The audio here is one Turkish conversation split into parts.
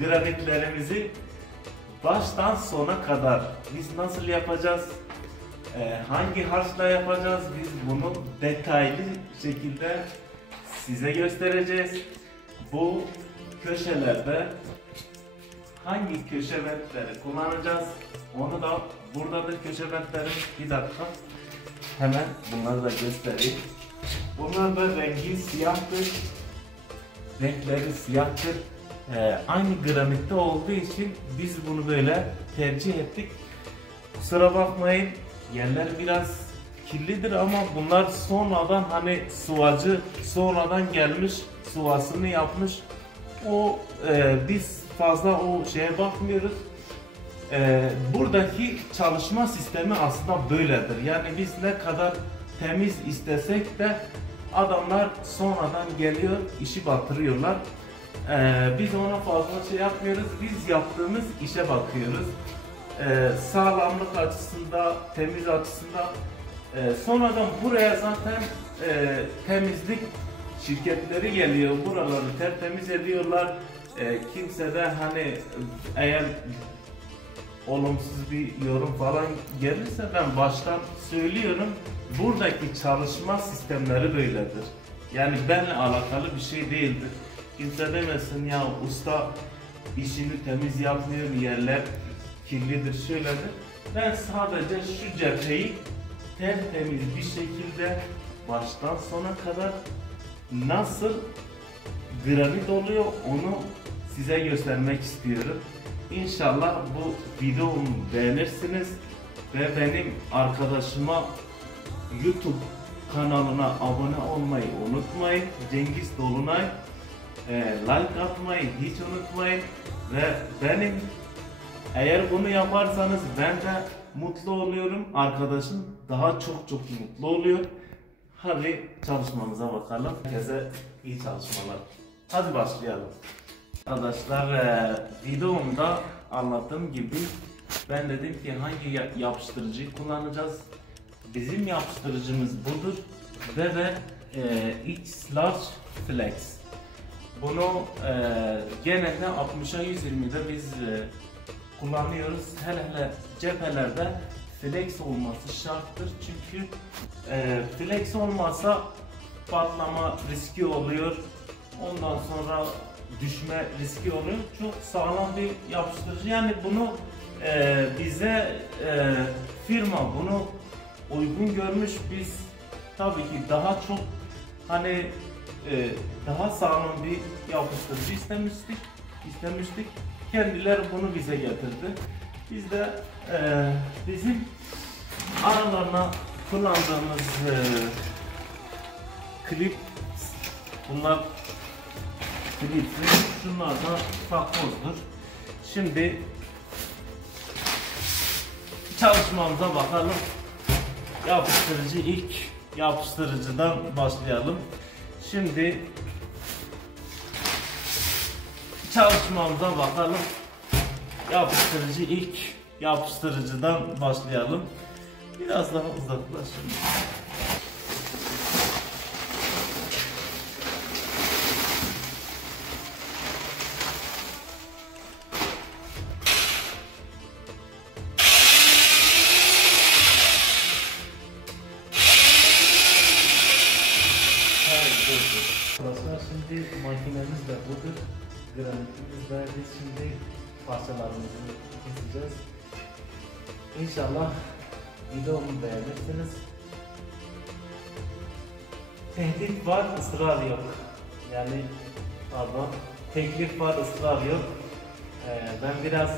granitlerimizi baştan sona kadar biz nasıl yapacağız? Hangi harçla yapacağız? Biz bunu detaylı şekilde size göstereceğiz. Bu köşelerde hangi köşe ventleri kullanacağız? Onu da buradadır köşe ventlerim. Bir dakika. Hemen bunları da göstereyim. Bunlar da rengi siyahtır. Renkleri siyahtır. Aynı granitte olduğu için biz bunu böyle tercih ettik. Kusura bakmayın, yerler biraz kirlidir ama bunlar sonradan hani sıvacı sonradan gelmiş, sıvasını yapmış. Biz fazla o şeye bakmıyoruz. Buradaki çalışma sistemi aslında böyledir. Yani biz ne kadar temiz istesek de adamlar sonradan geliyor, işi batırıyorlar. Biz ona fazla şey yapmıyoruz. Biz yaptığımız işe bakıyoruz. Sağlamlık açısından, temiz açısından. Sonradan buraya zaten temizlik şirketleri geliyor. Buraları tertemiz ediyorlar. Kimse de hani eğer olumsuz bir yorum falan gelirse ben baştan söylüyorum. Buradaki çalışma sistemleri böyledir. Yani benimle alakalı bir şey değildir. Kimse demesin ya usta işini temiz yapmıyor, yerler kirlidir, şöyledir. Ben sadece şu cepheyi tertemiz bir şekilde baştan sona kadar nasıl granit oluyor onu size göstermek istiyorum. İnşallah bu videomu beğenirsiniz ve benim arkadaşıma YouTube kanalına abone olmayı unutmayın. Cengiz Dolunay. Like atmayı hiç unutmayın ve benim eğer bunu yaparsanız ben de mutlu oluyorum, arkadaşım daha çok mutlu oluyor. Hadi çalışmamıza bakalım. Herkese iyi çalışmalar. Hadi başlayalım. Arkadaşlar videomda anlattığım gibi ben dedim ki hangi yapıştırıcıyı kullanacağız. Bizim yapıştırıcımız budur ve X Large Flex. Bunu genelde 60'a 120'de biz kullanıyoruz. Hele cephelerde flex olması şarttır. Çünkü flex olmazsa patlama riski oluyor. Ondan sonra düşme riski oluyor. Çok sağlam bir yapıştırıcı. Yani bunu bize firma bunu uygun görmüş. Biz tabii ki daha çok hani daha sağlam bir yapıştırıcı istemiştik. Kendileri bunu bize getirdi. Biz de bizim aralarına kullandığımız klip, bunlar klipli, şunlar da fakbozdur. Şimdi çalışmamıza bakalım. İlk yapıştırıcıdan başlayalım. Şimdi çalışmamıza bakalım. İlk yapıştırıcıdan başlayalım. Biraz daha uzaklaşın. Şimdi makinemiz de budur. Granitimiz de biz şimdi parçalarımızı keseceğiz. İnşallah videomu beğenirsiniz. Tehdit var, ısrar yok. Yani pardon, teklif var, ısrar yok. Ben biraz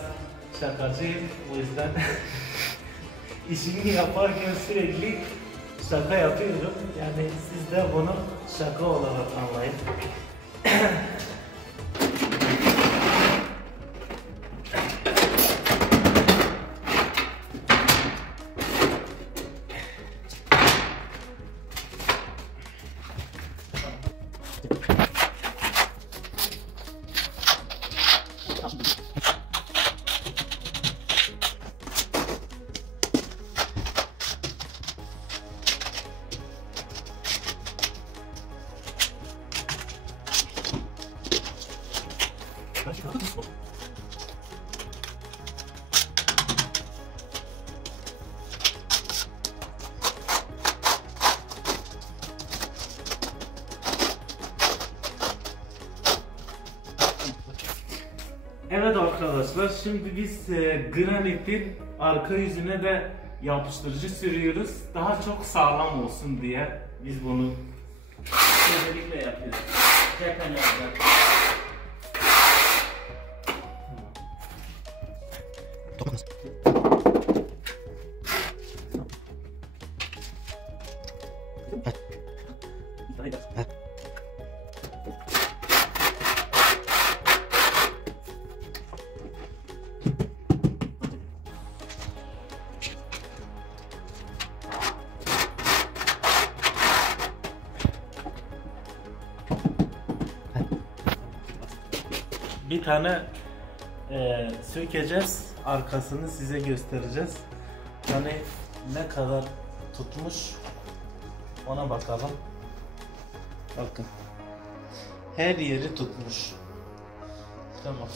şakacıyım, o yüzden işimi yaparken sürekli şaka yapıyorum. Yani siz de bunu şaka olarak anlayın. Evet arkadaşlar, şimdi biz granitin arka yüzüne de yapıştırıcı sürüyoruz. Daha çok sağlam olsun diye biz bunu özellikle yapıyoruz. Cephelerde. Bir tane sökeceğiz, arkasını size göstereceğiz. Yani ne kadar tutmuş ona bakalım. Bakın, her yeri tutmuş. Tamam.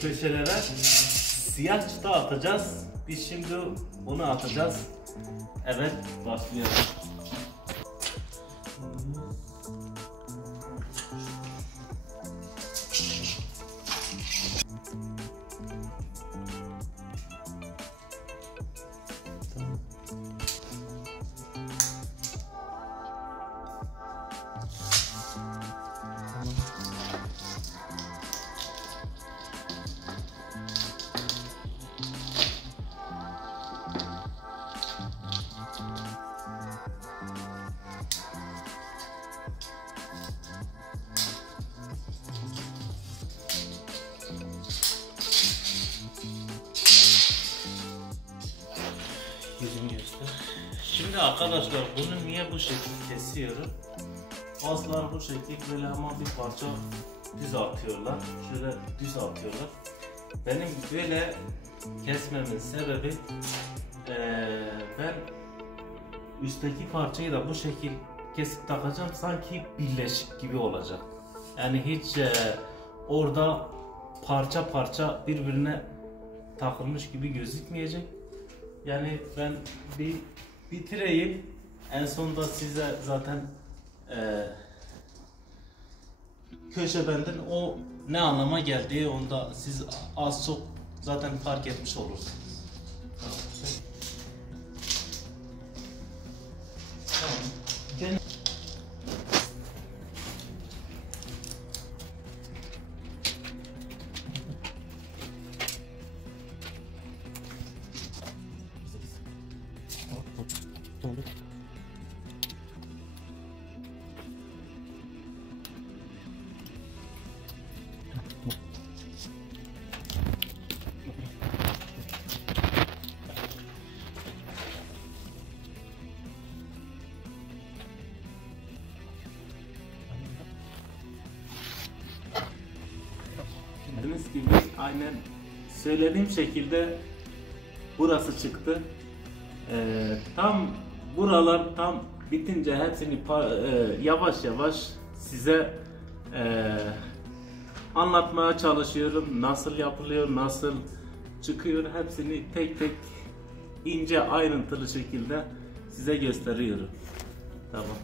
Köşelere siyah çıta atacağız. Biz şimdi onu atacağız. Evet, başlıyoruz. Şimdi arkadaşlar bunu niye bu şekilde kesiyorum? Bazıları bu şekilde böyle ama bir parça düz atıyorlar. Şöyle düz atıyorlar. Benim böyle kesmemin sebebi ben üstteki parçayı da bu şekil kesip takacağım, sanki birleşik gibi olacak. Yani hiç orada parça parça birbirine takılmış gibi gözükmeyecek. Yani ben bir bitireyim. En sonunda size zaten Köşebend'in o ne anlama geldiği onda siz az çok zaten fark etmiş olursunuz. Tamam. Gördüğünüz gibi aynen söylediğim şekilde burası çıktı. Tam buralar tam bitince hepsini yavaş yavaş size anlatmaya çalışıyorum. Nasıl yapılıyor, nasıl çıkıyor, hepsini tek tek ince ayrıntılı şekilde size gösteriyorum. Tamam.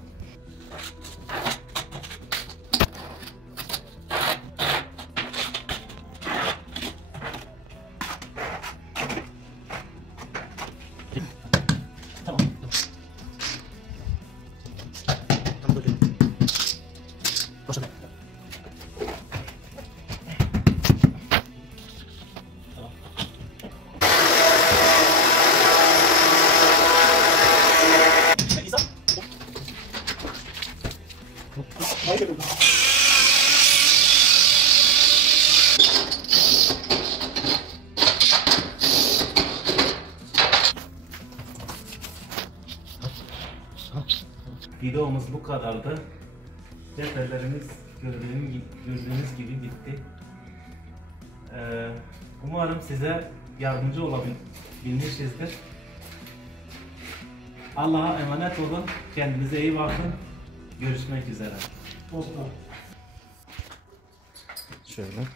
Videomuz bu kadardı. Defterlerimiz gördüğünüz gibi bitti. Umarım size yardımcı olabilmişizdir. Allah'a emanet olun. Kendinize iyi bakın. Görüşmek üzere. Şöyle.